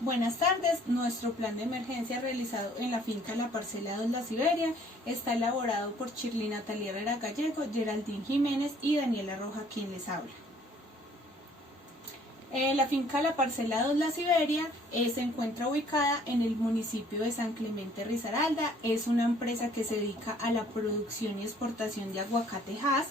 Buenas tardes, nuestro plan de emergencia realizado en la finca La Parcela 2 La Siberia está elaborado por Shirley Natalia Herrera Gallego, Geraldine Jiménez y Daniela Roja, quien les habla. La finca La Parcela 2 La Siberia se encuentra ubicada en el municipio de San Clemente Risaralda. Es una empresa que se dedica a la producción y exportación de aguacate Hass.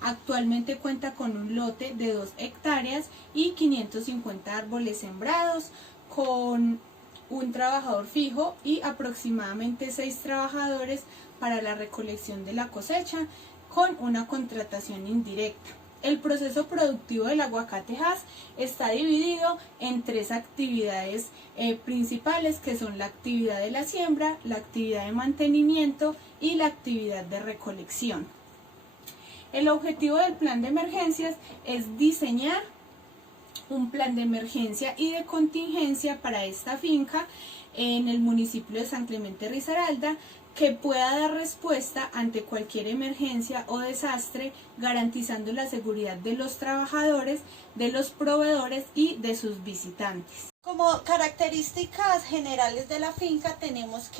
Actualmente cuenta con un lote de 2 hectáreas y 550 árboles sembrados, con un trabajador fijo y aproximadamente 6 trabajadores para la recolección de la cosecha, con una contratación indirecta. El proceso productivo del aguacate Hass está dividido en 3 actividades principales, que son la actividad de la siembra, la actividad de mantenimiento y la actividad de recolección. El objetivo del plan de emergencias es diseñar un plan de emergencia y de contingencia para esta finca en el municipio de San Clemente Risaralda, que pueda dar respuesta ante cualquier emergencia o desastre, garantizando la seguridad de los trabajadores, de los proveedores y de sus visitantes. Como características generales de la finca tenemos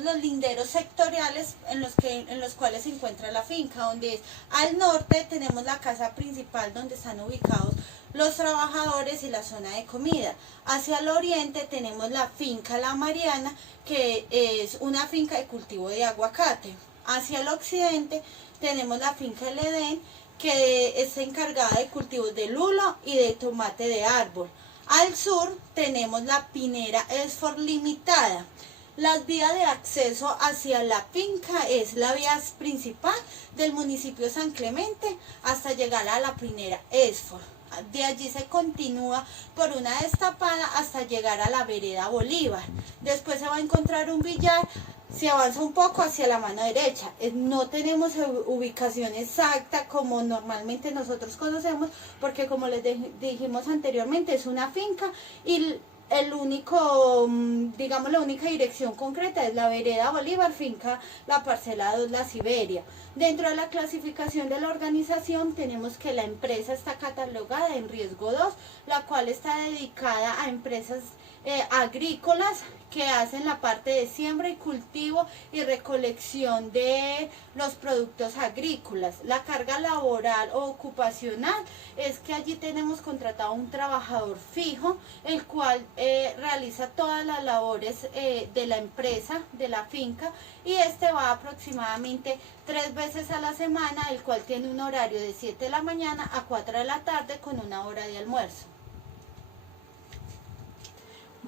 los linderos sectoriales en los cuales se encuentra la finca, donde es al norte tenemos la casa principal donde están ubicados los trabajadores y la zona de comida. Hacia el oriente tenemos la finca La Mariana, que es una finca de cultivo de aguacate. Hacia el occidente tenemos la finca El Edén, que es encargada de cultivos de lulo y de tomate de árbol. Al sur tenemos la Pinera Esfor Limitada. Las vías de acceso hacia la finca es la vía principal del municipio de San Clemente hasta llegar a la Pinera Esfor. De allí se continúa por una destapada hasta llegar a la vereda Bolívar. Después se va a encontrar un billar. Se avanza un poco hacia la mano derecha. No tenemos ubicación exacta como normalmente nosotros conocemos, porque como les dijimos anteriormente, es una finca y la única dirección concreta es la vereda Bolívar, finca La Parcela 2 La Siberia. Dentro de la clasificación de la organización tenemos que la empresa está catalogada en riesgo 2, la cual está dedicada a empresas agrícolas que hacen la parte de siembra y cultivo y recolección de los productos agrícolas. La carga laboral o ocupacional es que allí tenemos contratado un trabajador fijo, el cual realiza todas las labores de la empresa, de la finca, y este va aproximadamente 3 veces a la semana, el cual tiene un horario de 7 de la mañana a 4 de la tarde con una hora de almuerzo.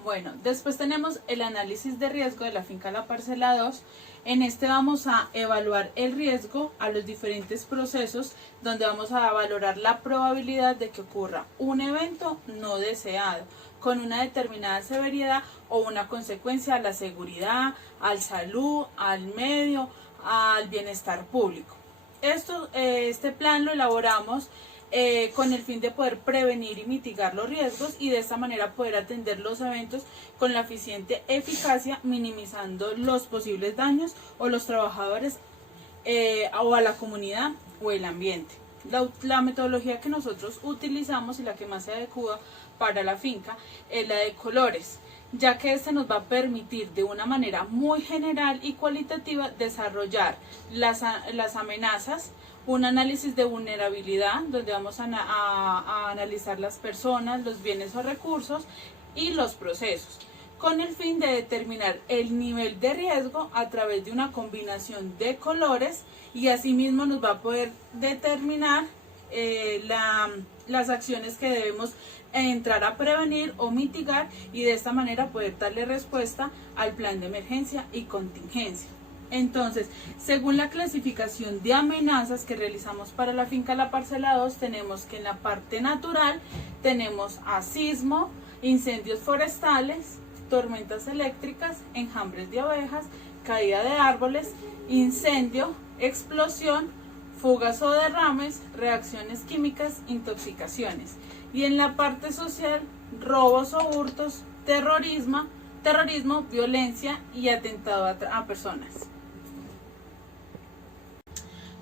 Bueno, después tenemos el análisis de riesgo de la finca La Parcela 2. En este vamos a evaluar el riesgo a los diferentes procesos, donde vamos a valorar la probabilidad de que ocurra un evento no deseado con una determinada severidad o una consecuencia a la seguridad, al salud, al medio, al bienestar público. Este plan lo elaboramos con el fin de poder prevenir y mitigar los riesgos y de esta manera poder atender los eventos con la eficiente eficacia, minimizando los posibles daños o los trabajadores o a la comunidad o el ambiente. La metodología que nosotros utilizamos y la que más se adecua para la finca es la de colores, ya que este nos va a permitir de una manera muy general y cualitativa desarrollar las amenazas, un análisis de vulnerabilidad, donde vamos a analizar las personas, los bienes o recursos y los procesos, con el fin de determinar el nivel de riesgo a través de una combinación de colores, y asimismo nos va a poder determinar las acciones que debemos entrar a prevenir o mitigar, y de esta manera poder darle respuesta al plan de emergencia y contingencia. Entonces, según la clasificación de amenazas que realizamos para la finca La Parcela 2, tenemos que en la parte natural tenemos a sismo, incendios forestales, tormentas eléctricas, enjambres de abejas, caída de árboles, incendio, explosión, fugas o derrames, reacciones químicas, intoxicaciones. Y en la parte social, robos o hurtos, terrorismo, violencia y atentado a personas.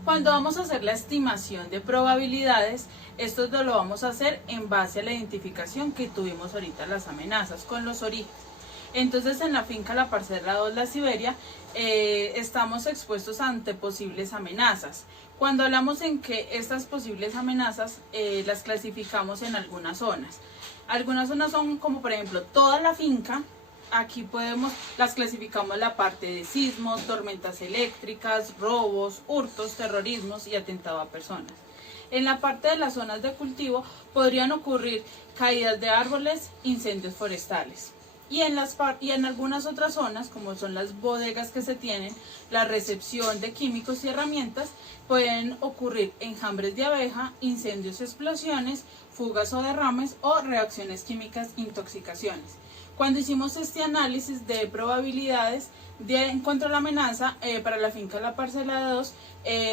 Cuando vamos a hacer la estimación de probabilidades, esto lo vamos a hacer en base a la identificación que tuvimos ahorita las amenazas con los orígenes. Entonces en la finca La Parcela 2 La Siberia estamos expuestos ante posibles amenazas. Cuando hablamos en que estas posibles amenazas las clasificamos en algunas zonas. Algunas zonas son como por ejemplo toda la finca. Aquí las clasificamos la parte de sismos, tormentas eléctricas, robos, hurtos, terrorismos y atentado a personas. En la parte de las zonas de cultivo podrían ocurrir caídas de árboles, incendios forestales. Y en algunas otras zonas, como son las bodegas que se tienen, la recepción de químicos y herramientas, pueden ocurrir enjambres de abeja, incendios, explosiones, fugas o derrames o reacciones químicas, intoxicaciones. Cuando hicimos este análisis de probabilidades de encuentro a la amenaza para la finca La Parcela 2,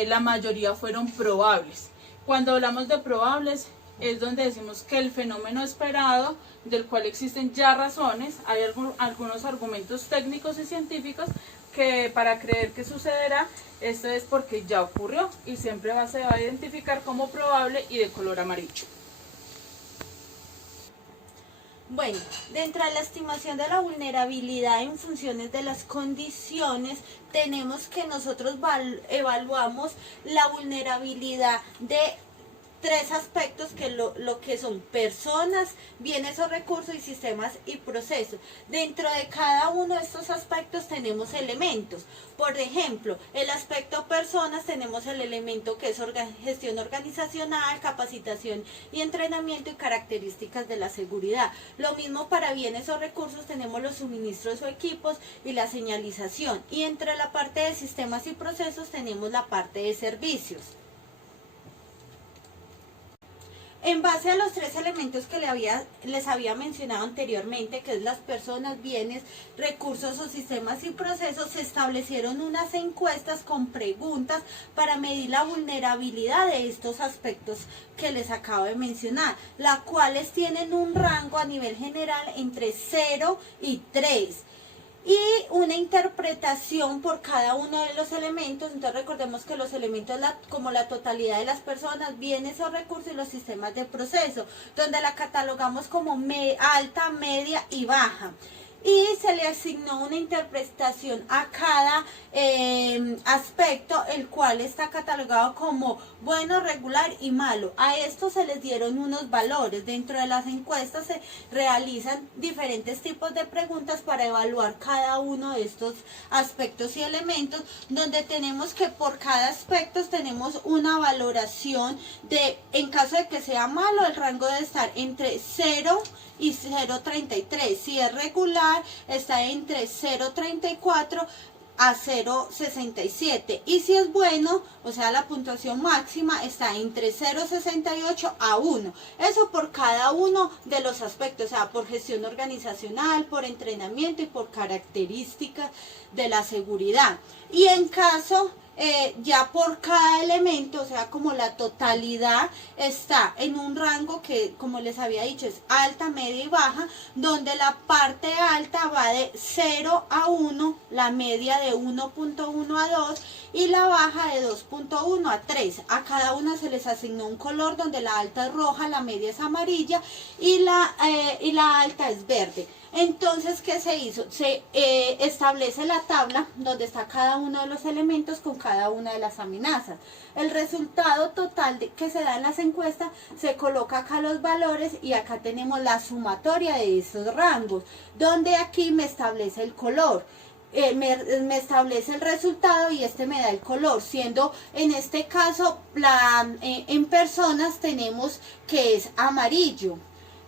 la mayoría fueron probables. Cuando hablamos de probables es donde decimos que el fenómeno esperado, del cual existen ya razones, hay algunos argumentos técnicos y científicos que para creer que sucederá, esto es porque ya ocurrió y siempre se va a identificar como probable y de color amarillo. Bueno, dentro de la estimación de la vulnerabilidad en funciones de las condiciones, tenemos que nosotros evaluamos la vulnerabilidad de tres aspectos que lo que son personas, bienes o recursos y sistemas y procesos. Dentro de cada uno de estos aspectos tenemos elementos. Por ejemplo, el aspecto personas tenemos el elemento que es gestión organizacional, capacitación y entrenamiento y características de la seguridad. Lo mismo para bienes o recursos tenemos los suministros o equipos y la señalización. Y entre la parte de sistemas y procesos tenemos la parte de servicios. En base a los tres elementos que les había mencionado anteriormente, que es las personas, bienes, recursos o sistemas y procesos, se establecieron unas encuestas con preguntas para medir la vulnerabilidad de estos aspectos que les acabo de mencionar, las cuales tienen un rango a nivel general entre 0 y 3. Y una interpretación por cada uno de los elementos. Entonces recordemos que los elementos como la totalidad de las personas, bienes o recursos y los sistemas de proceso, donde la catalogamos como alta, media y baja. Y se le asignó una interpretación a cada aspecto, el cual está catalogado como bueno, regular y malo. A esto se les dieron unos valores. Dentro de las encuestas se realizan diferentes tipos de preguntas para evaluar cada uno de estos aspectos y elementos, donde tenemos que por cada aspecto tenemos una valoración de, en caso de que sea malo, el rango debe estar entre 0 y 0,33. Si es regular, está entre 0,34 a 0,67. Y si es bueno, o sea, la puntuación máxima está entre 0,68 a 1. Eso por cada uno de los aspectos, o sea, por gestión organizacional, por entrenamiento y por características de la seguridad. Y en caso ya por cada elemento, o sea, como la totalidad está en un rango que, como les había dicho, es alta, media y baja, donde la parte alta va de 0 a 1, la media de 1.1 a 2 y la baja de 2.1 a 3. A cada una se les asignó un color, donde la alta es roja, la media es amarilla y la alta es verde. Entonces, ¿qué se hizo? Se establece la tabla donde está cada uno de los elementos con cada una de las amenazas. El resultado total que se da en las encuestas, se coloca acá los valores y acá tenemos la sumatoria de esos rangos, donde aquí me establece el color. Me establece el resultado y este me da el color, siendo en este caso en personas tenemos que es amarillo.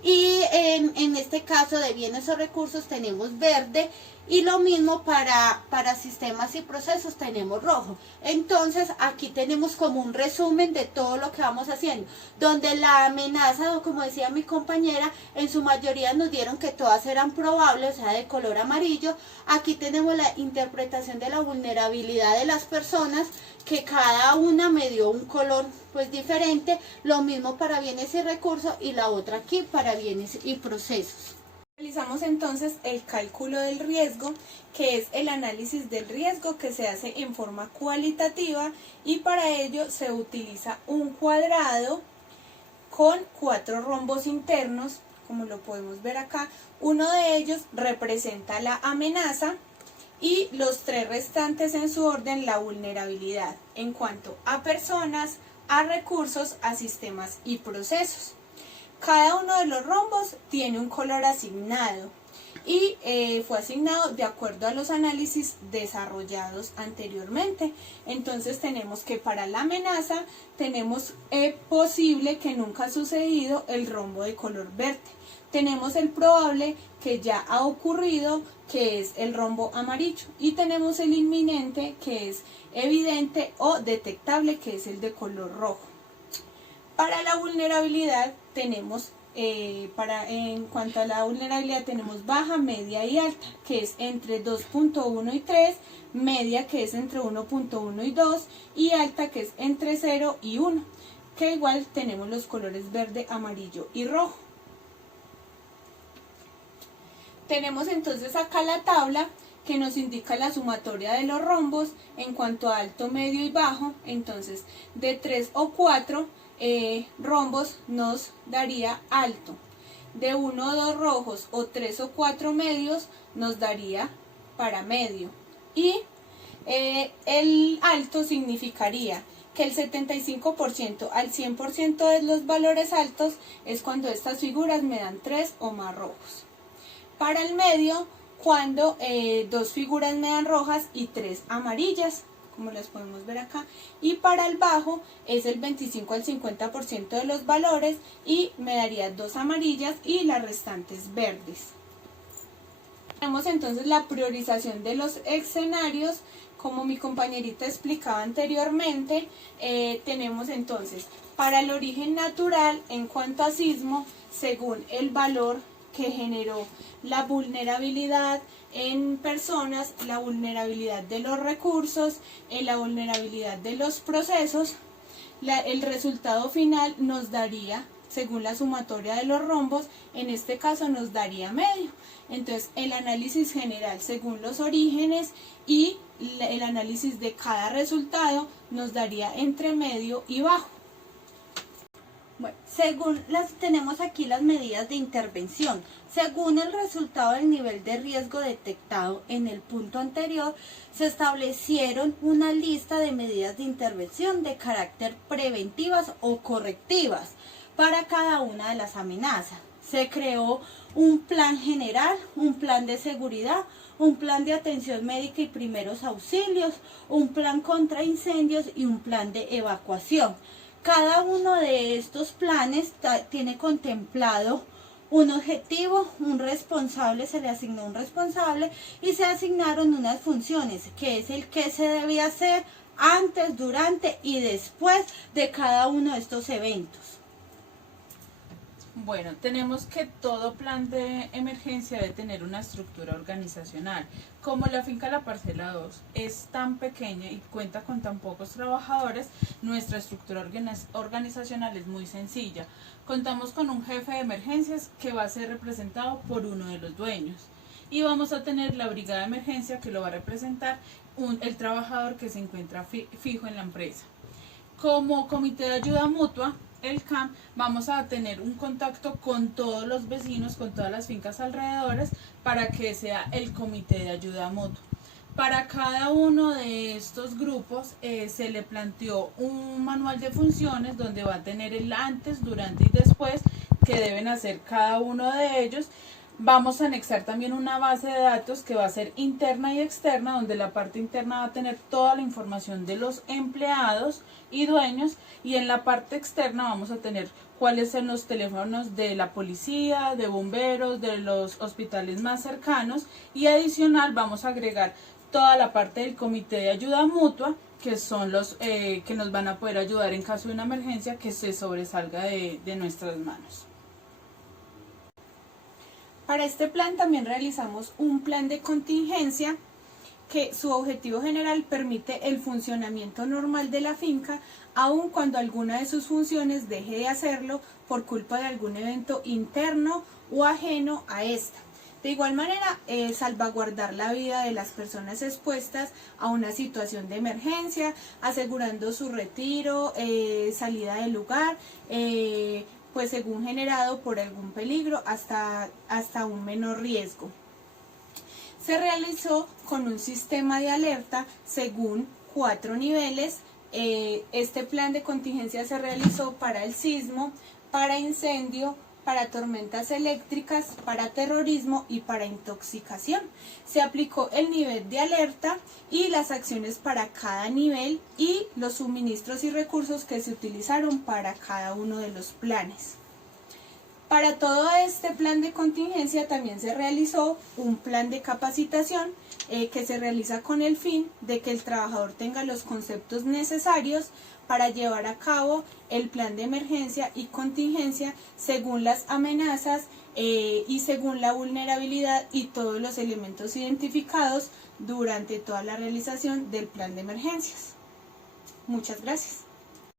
Y en este caso de bienes o recursos tenemos verde, y lo mismo para sistemas y procesos tenemos rojo. Entonces aquí tenemos como un resumen de todo lo que vamos haciendo, donde la amenaza, o como decía mi compañera, en su mayoría nos dieron que todas eran probables, o sea, de color amarillo. Aquí tenemos la interpretación de la vulnerabilidad de las personas, que cada una me dio un color pues diferente, lo mismo para bienes y recursos y la otra aquí para bienes y procesos. Realizamos entonces el cálculo del riesgo, que es el análisis del riesgo que se hace en forma cualitativa, y para ello se utiliza un cuadrado con 4 rombos internos, como lo podemos ver acá. Uno de ellos representa la amenaza y los 3 restantes en su orden la vulnerabilidad en cuanto a personas, a recursos, a sistemas y procesos. Cada uno de los rombos tiene un color asignado y fue asignado de acuerdo a los análisis desarrollados anteriormente. Entonces tenemos que para la amenaza tenemos posible, que nunca ha sucedido, el rombo de color verde. Tenemos el probable, que ya ha ocurrido, que es el rombo amarillo, y tenemos el inminente, que es evidente o detectable, que es el de color rojo. Para la vulnerabilidad tenemos, en cuanto a la vulnerabilidad tenemos baja, media y alta, que es entre 2.1 y 3, media que es entre 1.1 y 2 y alta que es entre 0 y 1, que igual tenemos los colores verde, amarillo y rojo. Tenemos entonces acá la tabla que nos indica la sumatoria de los rombos en cuanto a alto, medio y bajo. Entonces de 3 o 4 rombos nos daría alto, de 1 o 2 rojos o 3 o 4 medios nos daría para medio, y el alto significaría que el 75% al 100% de los valores altos es cuando estas figuras me dan 3 o más rojos. Para el medio, cuando 2 figuras me dan rojas y 3 amarillas, como las podemos ver acá. Y para el bajo es el 25 al 50% de los valores y me daría 2 amarillas y las restantes verdes. Tenemos entonces la priorización de los escenarios. Como mi compañerita explicaba anteriormente, tenemos entonces para el origen natural en cuanto a sismo, según el valor que generó la vulnerabilidad en personas, la vulnerabilidad de los recursos, la vulnerabilidad de los procesos, el resultado final nos daría, según la sumatoria de los rombos, en este caso nos daría medio. Entonces el análisis general según los orígenes y el análisis de cada resultado nos daría entre medio y bajo. Bueno, tenemos aquí las medidas de intervención. Según el resultado del nivel de riesgo detectado en el punto anterior, se establecieron una lista de medidas de intervención de carácter preventivas o correctivas para cada una de las amenazas. Se creó un plan general, un plan de seguridad, un plan de atención médica y primeros auxilios, un plan contra incendios y un plan de evacuación. Cada uno de estos planes tiene contemplado un objetivo, un responsable, se le asignó un responsable y se asignaron unas funciones, que es el que se debe hacer antes, durante y después de cada uno de estos eventos. Bueno, tenemos que todo plan de emergencia debe tener una estructura organizacional. Como la finca La Parcela 2 es tan pequeña y cuenta con tan pocos trabajadores, nuestra estructura organizacional es muy sencilla. Contamos con un jefe de emergencias que va a ser representado por uno de los dueños. Y vamos a tener la brigada de emergencia que lo va a representar el trabajador que se encuentra fijo en la empresa. Como comité de ayuda mutua, el CAM, vamos a tener un contacto con todos los vecinos, con todas las fincas alrededores, para que sea el comité de ayuda mutua. Para cada uno de estos grupos se le planteó un manual de funciones donde va a tener el antes, durante y después que deben hacer cada uno de ellos. Vamos a anexar también una base de datos que va a ser interna y externa, donde la parte interna va a tener toda la información de los empleados y dueños, y en la parte externa vamos a tener cuáles son los teléfonos de la policía, de bomberos, de los hospitales más cercanos, y adicional vamos a agregar toda la parte del comité de ayuda mutua, que son los que nos van a poder ayudar en caso de una emergencia que se sobresalga de nuestras manos. Para este plan también realizamos un plan de contingencia que su objetivo general permite el funcionamiento normal de la finca, aun cuando alguna de sus funciones deje de hacerlo por culpa de algún evento interno o ajeno a esta. De igual manera, salvaguardar la vida de las personas expuestas a una situación de emergencia, asegurando su retiro, salida del lugar, pues según generado por algún peligro hasta un menor riesgo. Se realizó con un sistema de alerta según 4 niveles. Este plan de contingencia se realizó para el sismo, para incendio, para tormentas eléctricas, para terrorismo y para intoxicación. Se aplicó el nivel de alerta y las acciones para cada nivel y los suministros y recursos que se utilizaron para cada uno de los planes. Para todo este plan de contingencia también se realizó un plan de capacitación que se realiza con el fin de que el trabajador tenga los conceptos necesarios para llevar a cabo el plan de emergencia y contingencia según las amenazas y según la vulnerabilidad y todos los elementos identificados durante toda la realización del plan de emergencias. Muchas gracias.